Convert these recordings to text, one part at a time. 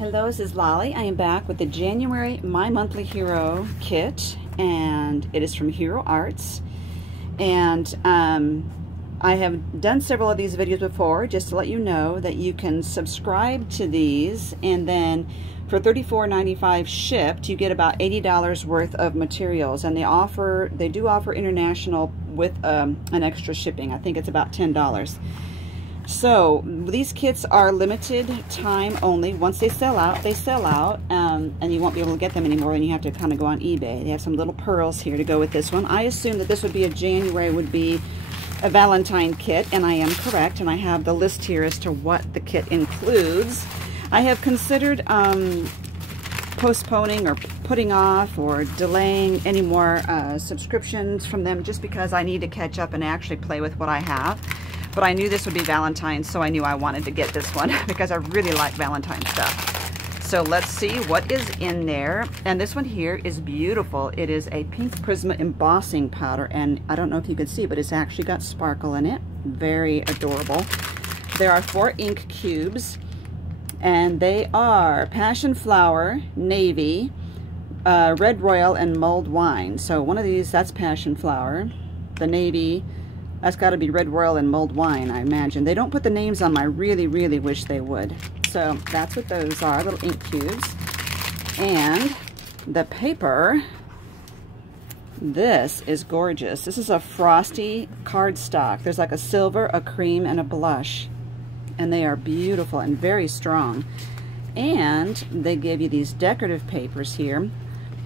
Hello, this is Lolly. I am back with the January My Monthly Hero kit, and it is from Hero Arts. And I have done several of these videos before, just to let you know that you can subscribe to these, and then for $34.95 shipped, you get about $80 worth of materials. And they do offer international with an extra shipping. I think it's about $10. So these kits are limited time only. Once they sell out, they sell out, and you won't be able to get them anymore, and you have to kind of go on eBay. They have some little pearls here to go with this one. I assume that this would be a Valentine kit, and I am correct, and I have the list here as to what the kit includes. I have considered postponing or putting off or delaying any more subscriptions from them, just because I need to catch up and actually play with what I have. But I knew this would be Valentine's, so I knew I wanted to get this one because I really like Valentine stuff. So let's see what is in there. And this one here is beautiful. It is a pink Prisma embossing powder, and I don't know if you can see, but it's actually got sparkle in it. Very adorable. There are 4 ink cubes, and they are Passion Flower, Navy, Red Royal, and Mulled Wine. So one of these, that's Passion Flower. The Navy, that's got to be Red Royal and Mulled Wine, I imagine. They don't put the names on them. I really, really wish they would. So that's what those are, little ink cubes. And the paper, this is gorgeous. This is a frosty cardstock. There's like a silver, a cream, and a blush. And they are beautiful and very strong. And they give you these decorative papers here,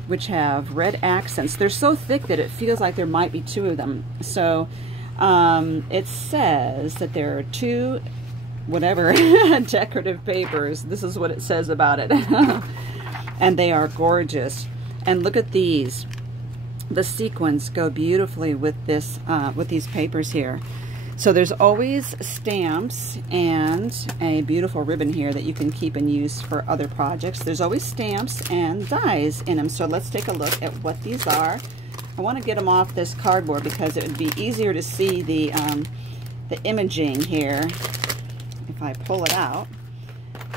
which have red accents. They're so thick that it feels like there might be 2 of them. So it says that there are 2 whatever decorative papers. This is what it says about it. And they are gorgeous. And look at these. The sequins go beautifully with this with these papers here. So there's always stamps and a beautiful ribbon here that you can keep and use for other projects. There's always stamps and dies in them. So let's take a look at what these are. I want to get them off this cardboard because it would be easier to see the imaging here if I pull it out.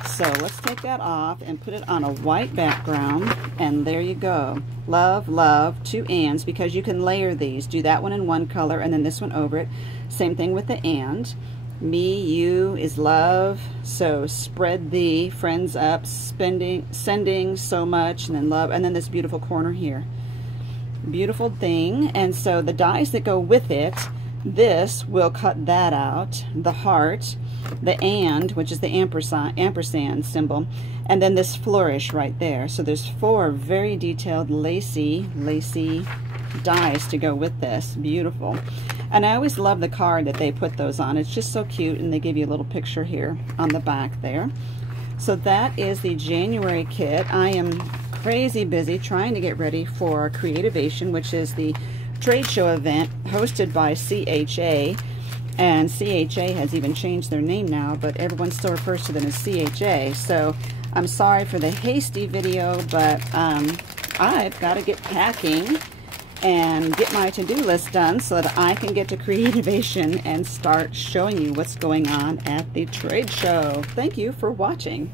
So let's take that off and put it on a white background, and there you go. Love, love, 2 ands, because you can layer these. Do that one in one color and then this one over it. Same thing with the and. Me, you is love, so spread thee, friends up, sending so much, and then love, and then this beautiful corner here. Beautiful thing. And so the dies that go with it, this will cut that out, the heart, the and, which is the ampersand symbol, and then this flourish right there. So there's 4 very detailed lacy dies to go with this. Beautiful. And I always love the card that they put those on. It's just so cute, and they give you a little picture here on the back there. So that is the January kit. I am crazy busy trying to get ready for Creativation, which is the trade show event hosted by CHA. And CHA has even changed their name now, but everyone still refers to them as CHA. So I'm sorry for the hasty video, but I've got to get packing and get my to-do list done so that I can get to Creativation and start showing you what's going on at the trade show. Thank you for watching.